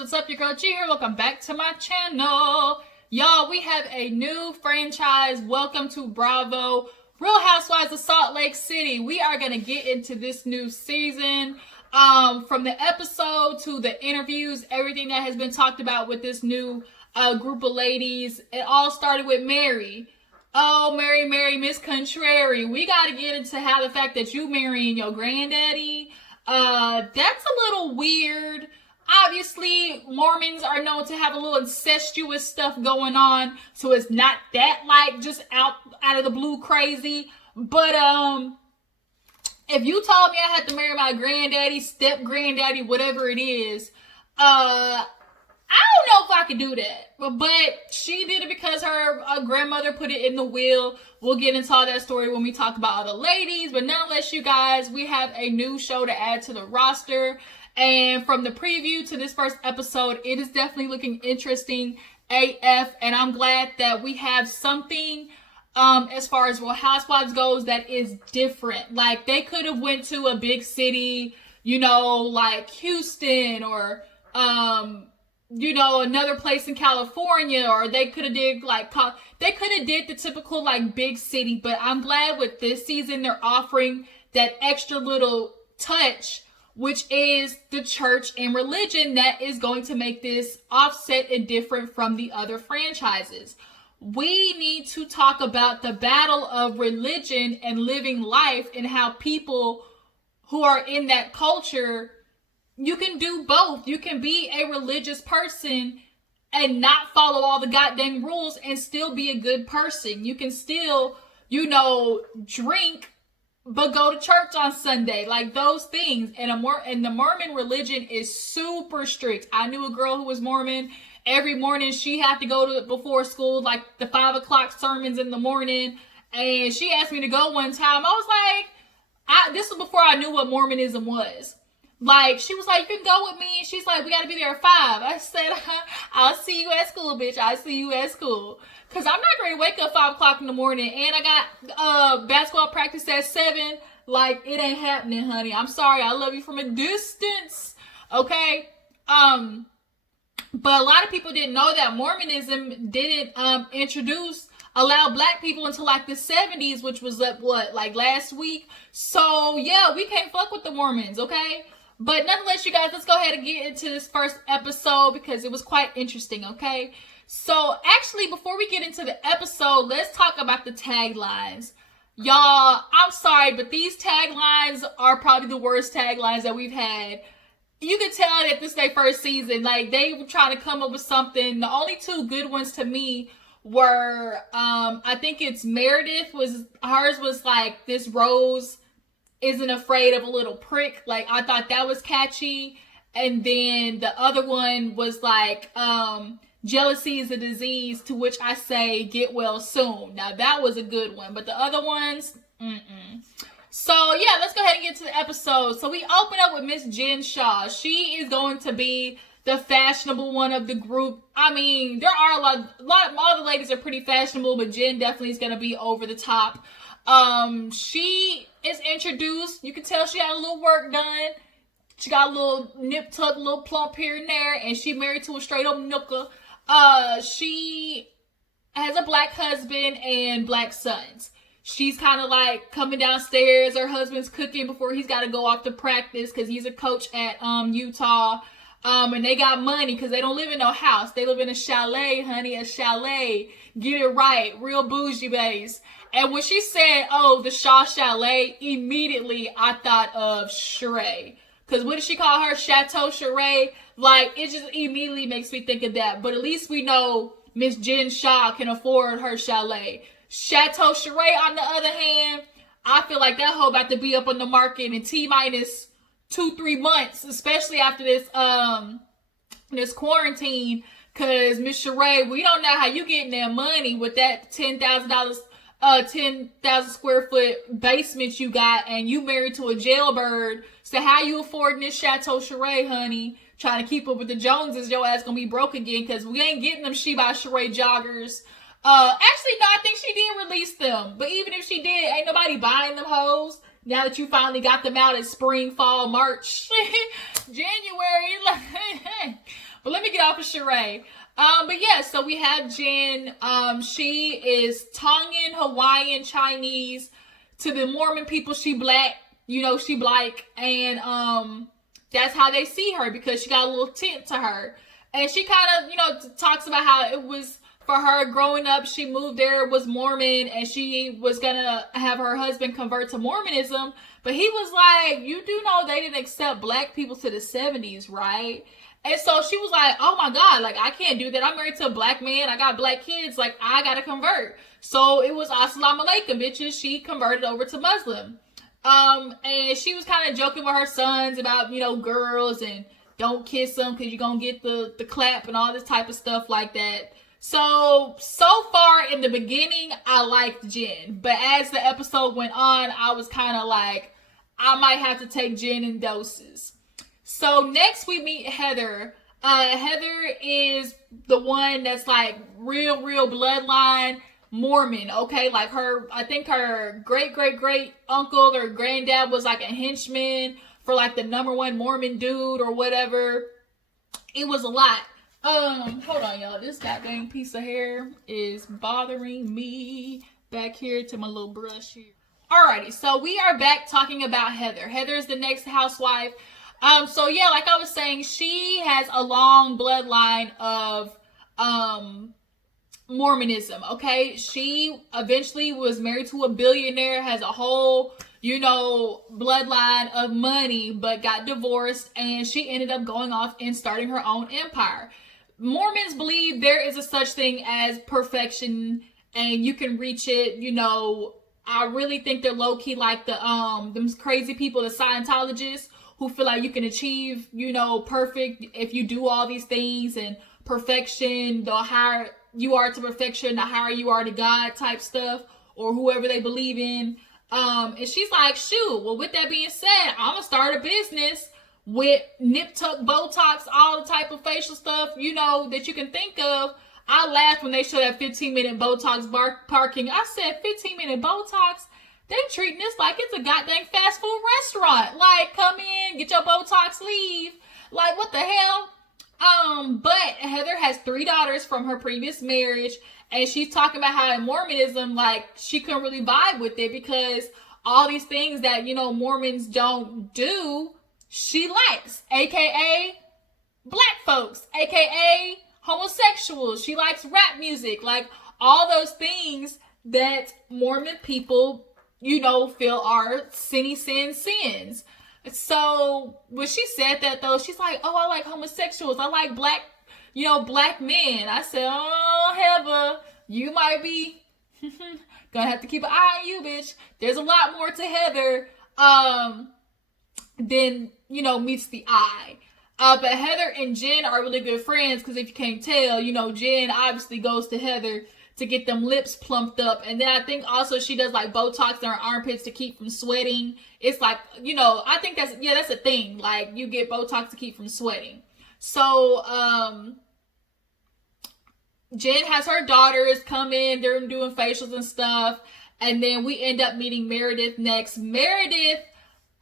what's up? Your girl G here. Welcome back to my channel. Y'all, we have a new franchise. Welcome to Bravo. Real Housewives of Salt Lake City. We are going to get into this new season. From the episode to the interviews, everything that has been talked about with this new group of ladies. It all started with Mary. Oh, Mary, Miss Contrary. We got to get into how the fact that you marrying your granddaddy. That's a little weird. Obviously, Mormons are known to have a little incestuous stuff going on, so it's not that like just out of the blue crazy. But if you told me I had to marry my granddaddy, step granddaddy, whatever it is, I don't know if I could do that. But she did it because her grandmother put it in the will. We'll get into all that story when we talk about other ladies. But nonetheless, you guys, we have a new show to add to the roster. And from the preview to this first episode, it is definitely looking interesting AF. And I'm glad that we have something as far as Real Housewives goes that is different. Like, they could have went to a big city, you know, like Houston or you know, another place in California, or they could have did like the typical like big city. But I'm glad with this season they're offering that extra little touch, which is the church and religion, that is going to make this offset and different from the other franchises. We need to talk about the battle of religion and living life, and how people who are in that culture, you can do both. You can be a religious person and not follow all the goddamn rules and still be a good person. You can still, you know, drink but go to church on Sunday, like those things. And the Mormon religion is super strict. I knew a girl who was Mormon. Every morning she had to go to before school, like the 5 o'clock sermons in the morning. And she asked me to go one time. I was like, this was before I knew what Mormonism was. Like, she was like, you can go with me. She's like, we got to be there at 5. I said, I'll see you at school, bitch. I'll see you at school. Because I'm not going to wake up 5 o'clock in the morning. And I got basketball practice at 7. Like, it ain't happening, honey. I'm sorry. I love you from a distance. Okay? But a lot of people didn't know that Mormonism didn't allow black people until like the 70s, which was like last week. So, yeah, we can't fuck with the Mormons, okay? But nonetheless, you guys, let's go ahead and get into this first episode because it was quite interesting, okay? So, actually, before we get into the episode, let's talk about the taglines. Y'all, I'm sorry, but these taglines are probably the worst taglines that we've had. You can tell that this is their first season. Like, they were trying to come up with something. The only two good ones to me were, I think it's Meredith hers was like, this rose isn't afraid of a little prick. Like, I thought that was catchy. And then the other one was like, jealousy is a disease, to which I say, get well soon. Now, that was a good one. But the other ones, So, yeah, let's go ahead and get to the episode. So, we open up with Miss Jen Shaw. She is going to be the fashionable one of the group. I mean, there are all the ladies are pretty fashionable, but Jen definitely is going to be over the top. She is introduced. You can tell she had a little work done. She got a little nip tuck, a little plump here and there, and she married to a straight up nooker. She has a black husband and black sons. She's kind of like coming downstairs. Her husband's cooking before he's got to go off to practice because he's a coach at Utah. And they got money because they don't live in no house. They live in a chalet, honey, a chalet. Get it right. Real bougie base. And when she said, oh, the Shaw Chalet, immediately I thought of Sheree. Because what did she call her? Chateau Sheree? Like, it just immediately makes me think of that. But at least we know Miss Jen Shaw can afford her chalet. Chateau Sheree, on the other hand, I feel like that hoe about to be up on the market in T-minus 2-3 months, especially after this quarantine. Cause Miss Sheree, we don't know how you getting that money with that $10,000, 10,000 square foot basement you got, and you married to a jailbird. So how you affording this Chateau Sheree, honey? Trying to keep up with the Joneses, your ass gonna be broke again, cause we ain't getting them She by Sheree joggers. Actually, no, I think she did release them. But even if she did, ain't nobody buying them hoes. Now that you finally got them out in spring, fall, March, January. But let me get off of Sheree. But yeah, so we have Jen. She is Tongan, Hawaiian, Chinese. To the Mormon people, she black. She black. And that's how they see her because she got a little tint to her. And she kind of, talks about how it was for her growing up. She moved there, was Mormon, and she was going to have her husband convert to Mormonism. But he was like, you do know they didn't accept black people to the 70s, right? And so she was like, oh my God, like, I can't do that. I'm married to a black man. I got black kids. Like, I got to convert. So it was assalamu alaikum, bitches. She converted over to Muslim. And she was kind of joking with her sons about, girls and don't kiss them because you're going to get the clap and all this type of stuff like that. So far in the beginning, I liked Jen. But as the episode went on, I was kind of like, I might have to take Jen in doses. So next we meet Heather. Heather is the one that's like real bloodline Mormon, okay? Like I think her great uncle or granddad was like a henchman for like the #1 Mormon dude or whatever. It was a lot. Hold on, y'all. This goddamn piece of hair is bothering me back here to my little brush here. Alrighty, so we are back talking about Heather. Heather is the next housewife. So yeah, like I was saying, she has a long bloodline of Mormonism, okay? She eventually was married to a billionaire, has a whole, bloodline of money, but got divorced, and she ended up going off and starting her own empire. Mormons believe there is a such thing as perfection, and you can reach it, I really think they're low-key like them crazy people, the Scientologists, who feel like you can achieve, perfect if you do all these things, and perfection, the higher you are to perfection, the higher you are to God type stuff, or whoever they believe in. And she's like, shoot, well, with that being said, I'm gonna start a business with nip tuck, Botox, all the type of facial stuff, that you can think of. I laughed when they showed that 15-minute Botox parking. I said, 15-minute Botox? They treating this like it's a goddamn fast food restaurant. Like, come in, get your Botox, leave. Like, what the hell? But Heather has 3 daughters from her previous marriage, and she's talking about how in Mormonism, like, she couldn't really vibe with it because all these things that, Mormons don't do, she likes, aka black folks, aka homosexuals. She likes rap music, like all those things that Mormon people, feel are sins. So when she said that though, she's like, oh, I like homosexuals. I like black men. I said, oh, Heather, you might be gonna have to keep an eye on you, bitch. There's a lot more to Heather than, meets the eye. But Heather and Jen are really good friends because if you can't tell, Jen obviously goes to Heather to get them lips plumped up. And then I think also she does like Botox in her armpits to keep from sweating. It's like, I think that's a thing. Like you get Botox to keep from sweating. So, Jen has her daughters come in, they're doing facials and stuff. And then we end up meeting Meredith next. Meredith,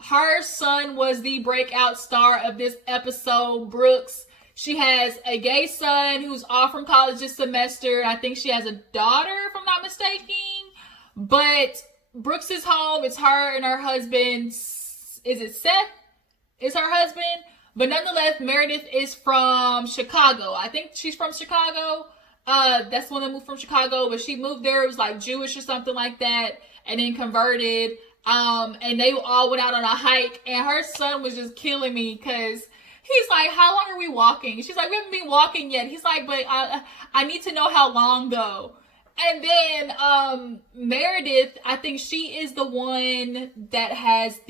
her son was the breakout star of this episode, Brooks. She has a gay son who's off from college this semester. I think she has a daughter, if I'm not mistaken. But Brooks is home. It's her and her husband. Is it Seth? Is her husband? But nonetheless, Meredith is from Chicago. I think she's from Chicago. That's the one that moved from Chicago. But she moved there. It was like Jewish or something like that. And then converted. And they all went out on a hike. And her son was just killing me because he's like, how long are we walking? She's like, we haven't been walking yet. He's like, but I need to know how long though. And then Meredith, I think she is the one that has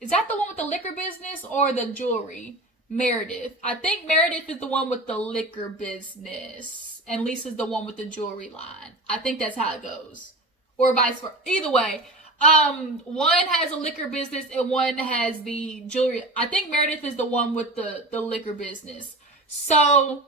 is that the one with the liquor business or the jewelry? Meredith. I think Meredith is the one with the liquor business. And Lisa's the one with the jewelry line. I think that's how it goes. Or vice versa. Either way. One has a liquor business and one has the jewelry. I think Meredith is the one with the liquor business. So,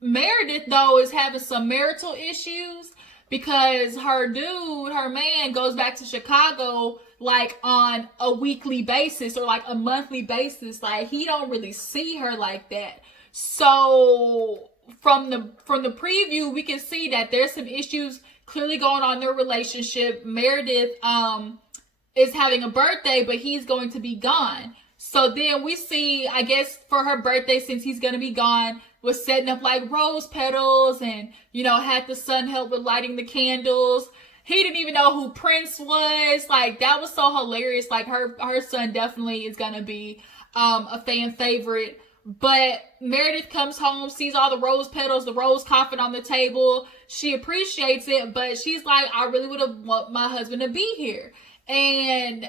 Meredith though is having some marital issues because her man goes back to Chicago like on a weekly basis or like a monthly basis. Like he don't really see her like that. So from the preview, we can see that there's some issues clearly going on in their relationship. Meredith is having a birthday, but he's going to be gone. So then we see, I guess for her birthday, since he's going to be gone, was setting up like rose petals and, you know, had the son help with lighting the candles. He didn't even know who Prince was. Like, that was so hilarious. Like, her son definitely is going to be a fan favorite. But Meredith comes home, sees all the rose petals, the rose coffin on the table. She appreciates it, but she's like, I really would have want my husband to be here. And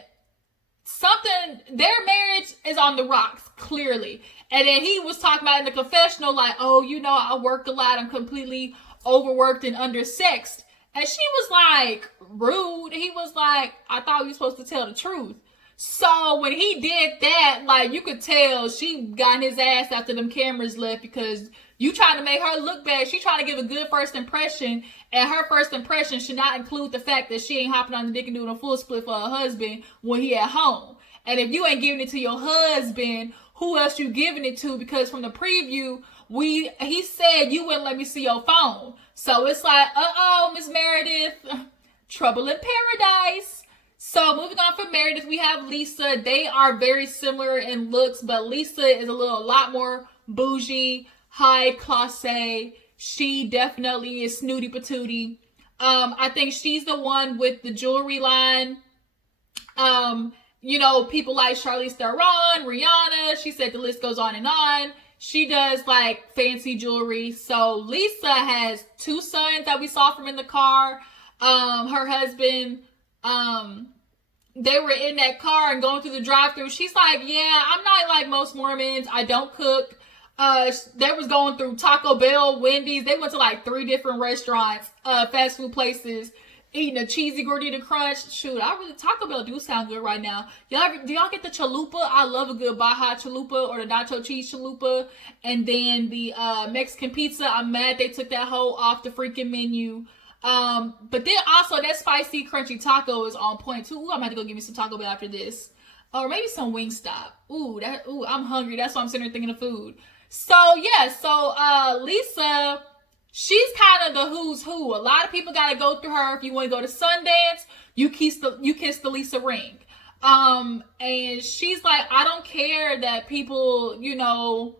their marriage is on the rocks, clearly. And then he was talking about in the confessional, like, oh, you know, I work a lot. I'm completely overworked and undersexed. And she was like, rude. He was like, I thought we were supposed to tell the truth. So when he did that, like, you could tell she got his ass after them cameras left, because you trying to make her look bad. She trying to give a good first impression, and her first impression should not include the fact that she ain't hopping on the dick and doing a full split for her husband when he at home. And if you ain't giving it to your husband, who else you giving it to? Because from the preview, he said you wouldn't let me see your phone. So it's like, Miss Meredith, trouble in paradise. So moving on from Meredith, we have Lisa. They are very similar in looks, but Lisa is a lot more bougie, high classe. She definitely is snooty patootie. I think she's the one with the jewelry line. You know, people like Charlize Theron, Rihanna. She said the list goes on and on. She does like fancy jewelry. So Lisa has 2 sons that we saw from in the car. Her husband, they were in that car and going through the drive-thru. She's like, yeah, I'm not like most Mormons. I don't cook. They was going through Taco Bell, Wendy's. They went to like 3 different restaurants, fast food places, eating a cheesy gordita crunch. Shoot, Taco Bell do sound good right now. Do y'all get the chalupa? I love a good Baja chalupa or the nacho cheese chalupa. And then the Mexican pizza. I'm mad they took that whole off the freaking menu. But then also that spicy crunchy taco is on point too. Ooh, I'm gonna have to go get me some Taco Bell after this. Or maybe some Wingstop. Ooh, I'm hungry. That's why I'm sitting here thinking of food. So yeah, Lisa, she's kind of the who's who. A lot of people gotta go through her. If you want to go to Sundance, you kiss the Lisa ring. And she's like, I don't care that people, you know.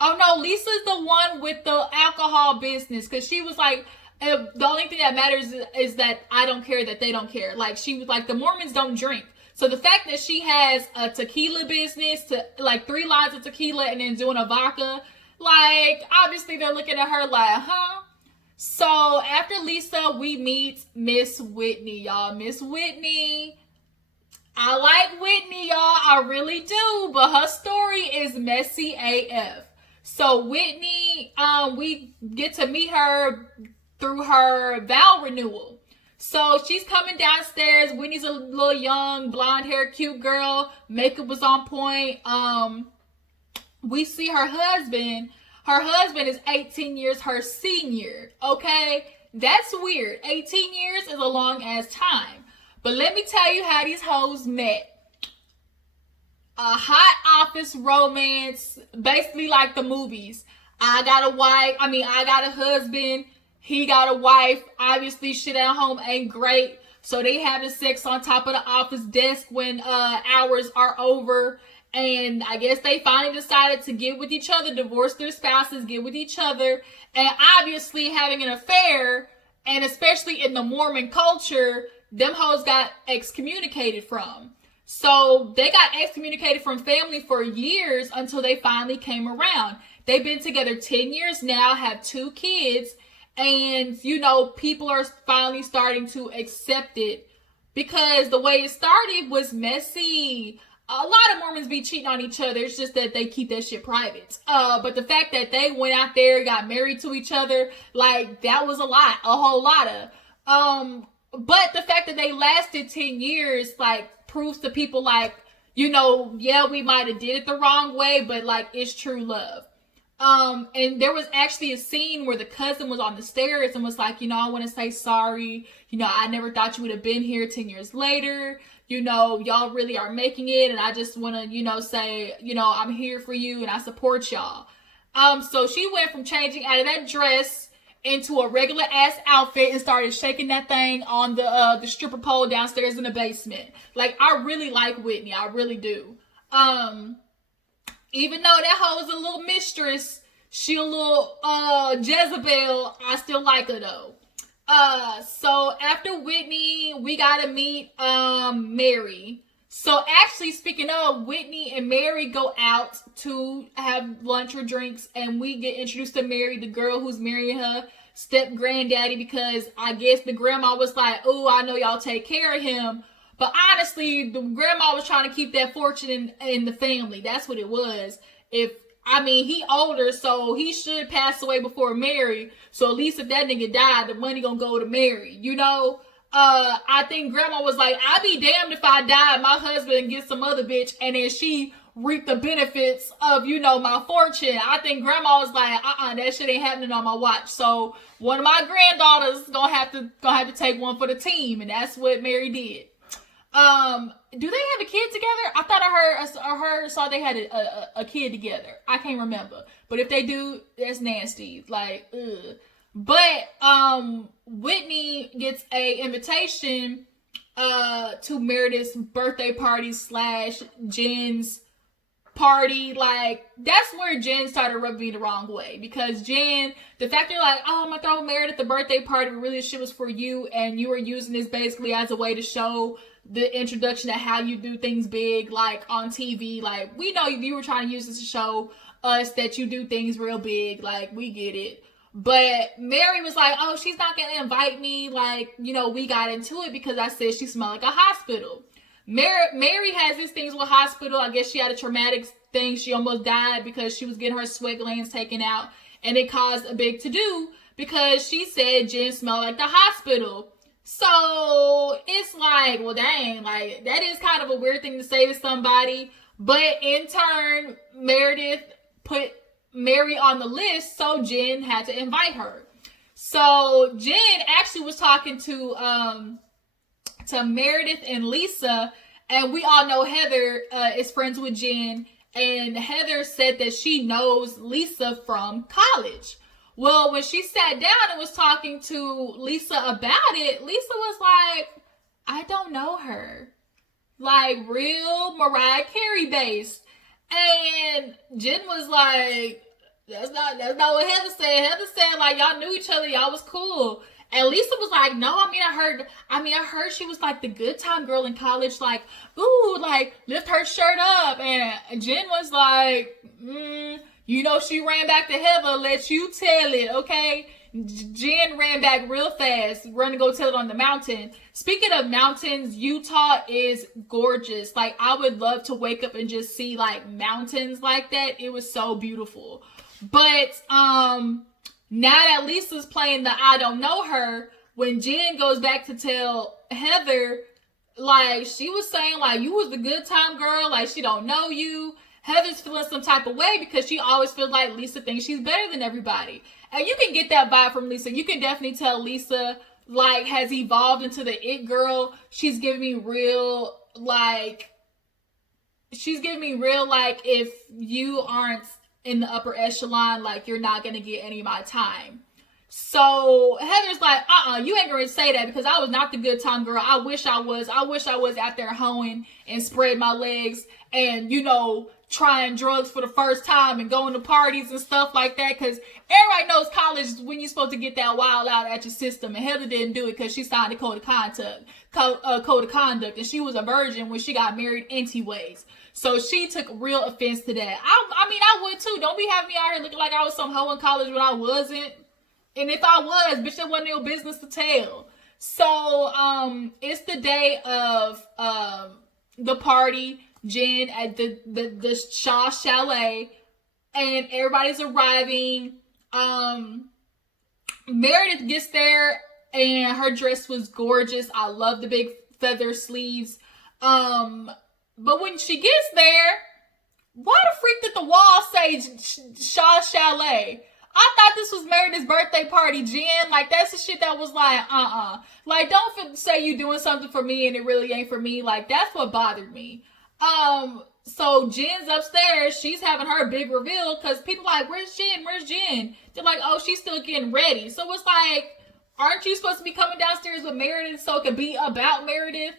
Oh no, Lisa's the one with the alcohol business, because she was like, the only thing that matters is that I don't care that they don't care. Like, she was like, the Mormons don't drink. So the fact that she has a tequila business, to like 3 lines of tequila and then doing a vodka, like, obviously they're looking at her like, huh? So after Lisa, we meet Miss Whitney, y'all. Miss Whitney. I like Whitney, y'all. I really do. But her story is messy AF. So Whitney, we get to meet her through her vow renewal. So she's coming downstairs. Whitney's a little young, blonde hair, cute girl. Makeup was on point. We see her husband. Her husband is 18 years her senior. Okay? That's weird. 18 years is a long ass time. But let me tell you how these hoes met. A hot office romance, basically like the movies. I got a husband. He got a wife. Obviously, shit at home ain't great. So they having sex on top of the office desk when hours are over. And I guess they finally decided to get with each other, divorce their spouses, get with each other. And obviously having an affair, and especially in the Mormon culture, them hoes got excommunicated from. So they got excommunicated from family for years until they finally came around. They've been together 10 years now, have 2 kids. And, you know, people are finally starting to accept it, because the way it started was messy. A lot of Mormons be cheating on each other. It's just that they keep that shit private. But the fact that they went out there, got married to each other, like, that was a whole lot of. But the fact that they lasted 10 years, like, proves to people, like, you know, yeah, we might have did it the wrong way, but, like, it's true love. And there was actually a scene where the cousin was on the stairs and was like, you know, I want to say sorry. You know, I never thought you would have been here 10 years later. You know, y'all really are making it. And I just want to, you know, say, you know, I'm here for you and I support y'all. So she went from changing out of that dress into a regular ass outfit and started shaking that thing on the stripper pole downstairs in the basement. Like, I really like Whitney. I really do. Even though that hoe is a little mistress, she a little Jezebel, I still like her though. So after Whitney, we gotta meet Mary. So actually, speaking of, Whitney and Mary go out to have lunch or drinks, and we get introduced to Mary, the girl who's marrying her step granddaddy, because I guess the grandma was like, oh, I know y'all take care of him. But honestly, the grandma was trying to keep that fortune in the family. That's what it was. He older, so he should pass away before Mary. So at least if that nigga died, the money gonna go to Mary, you know? I think grandma was like, I'd be damned if I died, my husband gets some other bitch, and then she reap the benefits of, you know, my fortune. I think grandma was like, that shit ain't happening on my watch. So one of my granddaughters gonna have to take one for the team, and that's what Mary did. Do they have a kid together? I thought I saw they had a kid together. I can't remember. But if they do, that's nasty. Like, ugh. But, Whitney gets a invitation, to Meredith's birthday party / Jen's party. Like, that's where Jen started rubbing me the wrong way, because Jen, the fact they're like, oh, I'm gonna throw Meredith the birthday party, but really the shit was for you, and you were using this basically as a way to show the introduction of how you do things big, like on TV. Like, we know you were trying to use this to show us that you do things real big. Like, we get it. But Mary was like, oh, she's not gonna invite me. Like, you know, we got into it because I said she smelled like a hospital. Mary has these things with hospital. I guess she had a traumatic thing. She almost died because she was getting her sweat glands taken out, and it caused a big to-do because she said Jen smelled like the hospital. So it's like, well, dang, like, that is kind of a weird thing to say to somebody. But in turn, Meredith put Mary on the list, so Jen had to invite her. So Jen actually was talking to Meredith and Lisa, and we all know Heather is friends with Jen, and Heather said that she knows Lisa from college. Well, when she sat down and was talking to Lisa about it, Lisa was like, I don't know her. Like, real Mariah Carey based. And Jen was like, that's not what Heather said. Heather said, like, y'all knew each other, y'all was cool. And Lisa was like, no, I heard she was like the good time girl in college, like, ooh, like, lift her shirt up. And Jen was like, you know, she ran back to Heather, let you tell it, okay? Jen ran back real fast, run to go tell it on the mountain. Speaking of mountains, Utah is gorgeous. Like, I would love to wake up and just see, like, mountains like that. It was so beautiful. But, now that Lisa's playing the I don't know her, when Jen goes back to tell Heather, like, she was saying, like, you was the good time girl, like, she don't know you. Heather's feeling some type of way because she always feels like Lisa thinks she's better than everybody. And you can get that vibe from Lisa. You can definitely tell Lisa, like, has evolved into the it girl. She's giving me real, like, if you aren't in the upper echelon, like, you're not going to get any of my time. So Heather's like, you ain't going to say that because I was not the good time girl. I wish I was out there hoeing and spread my legs and, you know, trying drugs for the first time and going to parties and stuff like that, because everybody knows college is when you're supposed to get that wild out at your system, and Heather didn't do it because she signed a code of conduct, and she was a virgin when she got married anyways. So she took real offense to that. I would too. Don't be having me out here looking like I was some hoe in college when I wasn't. And if I was, bitch, that wasn't your business to tell. So it's the day of the party. Jen at the Shaw Chalet, and everybody's arriving. Meredith gets there, and her dress was gorgeous. I love the big feather sleeves. But when she gets there, Why the freak did the wall say Shaw Chalet? I thought this was Meredith's birthday party, Jen. Like, that's the shit that was like, Like, don't say you doing something for me and it really ain't for me. Like, that's what bothered me. So Jen's upstairs. She's having her big reveal because people are like, where's Jen? Where's Jen? They're like, oh, she's still getting ready. So it's like, aren't you supposed to be coming downstairs with Meredith so it could be about Meredith?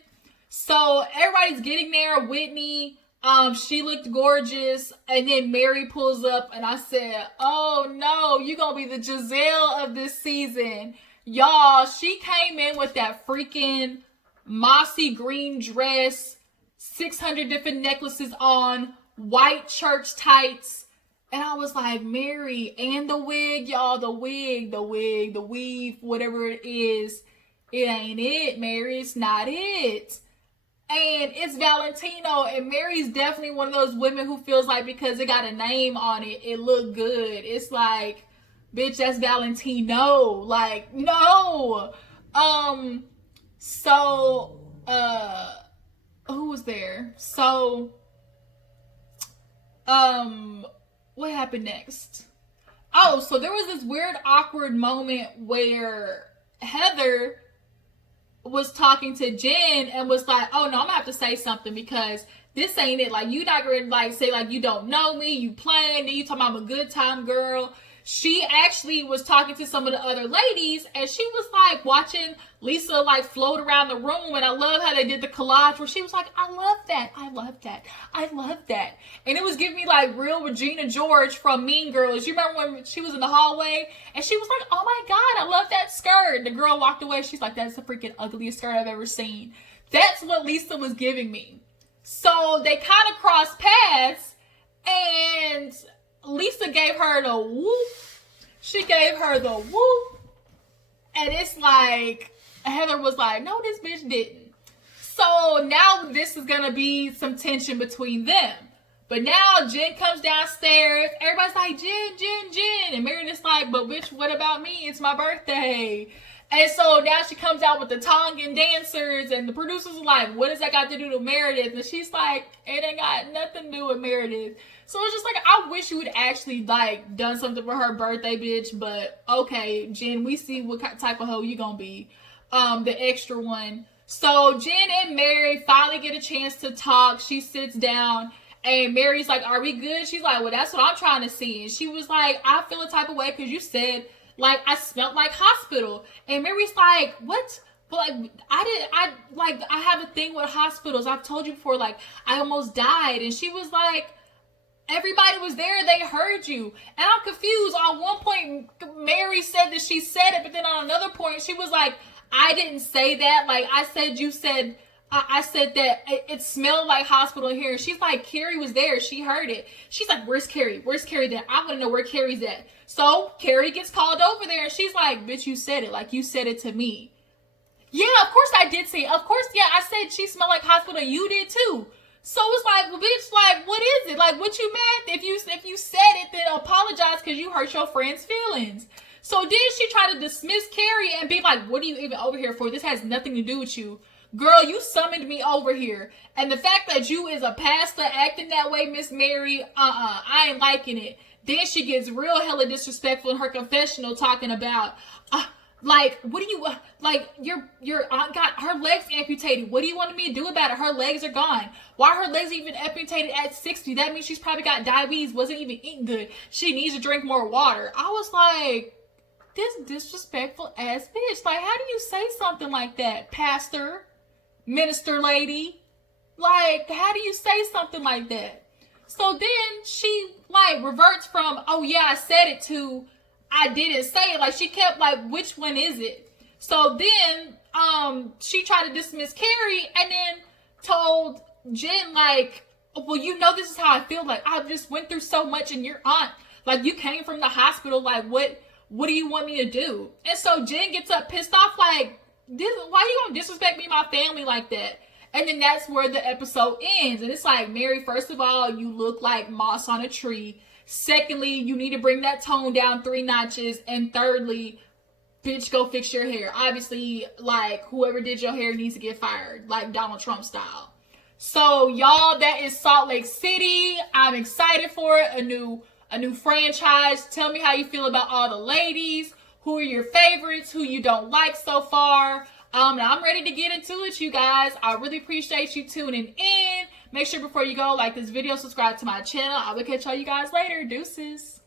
So everybody's getting there. Whitney, she looked gorgeous. And then Mary pulls up and I said, oh no, you gonna be the Giselle of this season. Y'all, she came in with that freaking mossy green dress, 600 different necklaces on, white church tights. And I was like, Mary, and the wig, y'all, the wig, the weave, whatever it is. It ain't it, Mary. It's not it. And it's Valentino, and Mary's definitely one of those women who feels like because it got a name on it, it looked good. It's like, bitch, that's Valentino. Like, no. Who was there? So, what happened next? Oh, so there was this weird, awkward moment where Heather was talking to Jen and was like, oh no, I'm gonna have to say something because this ain't it. Like, you not gonna like say like you don't know me, you playing, then you talking about I'm a good time girl. She actually was talking to some of the other ladies and she was like watching Lisa like float around the room, and I love how they did the collage where she was like, I love that, I love that, I love that. And it was giving me like real Regina George from Mean Girls. You remember when she was in the hallway and she was like, oh my God, I love that skirt. And the girl walked away. She's like, that's the freaking ugliest skirt I've ever seen. That's what Lisa was giving me. So they kind of crossed paths and Lisa gave her the whoop. She gave her the whoop. And it's like, Heather was like, no, this bitch didn't. So now this is going to be some tension between them. But now Jen comes downstairs. Everybody's like, Jen. And Meredith's like, but bitch, what about me? It's my birthday. And so now she comes out with the Tongan dancers, and the producers are like, what does that got to do with Meredith? And she's like, it ain't got nothing to do with Meredith. So it's just like, I wish you would actually like done something for her birthday, bitch. But okay, Jen, we see what type of hoe you gonna be. The extra one. So Jen and Mary finally get a chance to talk. She sits down and Mary's like, are we good? She's like, well, that's what I'm trying to see. And she was like, I feel a type of way because you said like I smelled like hospital. And Mary's like, what? But like I have a thing with hospitals. I've told you before, like I almost died. And she was like, everybody was there. They heard you. And I'm confused. On one point, Mary said that she said it, but then on another point, she was like, I didn't say that. Like I said, you said, I said that it smelled like hospital in here. And she's like, Carrie was there. She heard it. She's like, where's Carrie? Where's Carrie then? I want to know where Carrie's at. So Carrie gets called over there and she's like, bitch, you said it. Like you said it to me. Yeah, of course I did say it. Of course, yeah, I said she smelled like hospital and you did too. So it's like, well, bitch, like, what is it? Like, what you mad? If you said it, then apologize because you hurt your friend's feelings. So then she tried to dismiss Carrie and be like, what are you even over here for? This has nothing to do with you. Girl, you summoned me over here. And the fact that you is a pastor acting that way, Miss Mary, I ain't liking it. Then she gets real hella disrespectful in her confessional talking about, like, what do you, like, your aunt got her legs amputated. What do you want me to do about it? Her legs are gone. Why are her legs even amputated at 60? That means she's probably got diabetes, wasn't even eating good. She needs to drink more water. I was like, this disrespectful ass bitch. Like, how do you say something like that, pastor, minister lady? Like, how do you say something like that? So then she, like, reverts from, oh yeah, I said it, to, I didn't say it. Like, she kept like, which one is it? So then she tried to dismiss Carrie and then told Jen, like, well, you know, this is how I feel. Like, I just went through so much, and your aunt, like, you came from the hospital. Like, what do you want me to do? And so Jen gets up pissed off, like, why you gonna disrespect me and my family like that? And then that's where the episode ends. And it's like, Mary, first of all, you look like moss on a tree. Secondly, you need to bring that tone down 3 notches. And thirdly, bitch, go fix your hair. Obviously, like, whoever did your hair needs to get fired, like Donald Trump style. So y'all, that is Salt Lake City. I'm excited for it. A new franchise. Tell me how you feel about all the ladies. Who are your favorites? Who you don't like so far? I'm ready to get into it, you guys. I really appreciate you tuning in. Make sure before you go, like this video, subscribe to my channel. I will catch all you guys later. Deuces.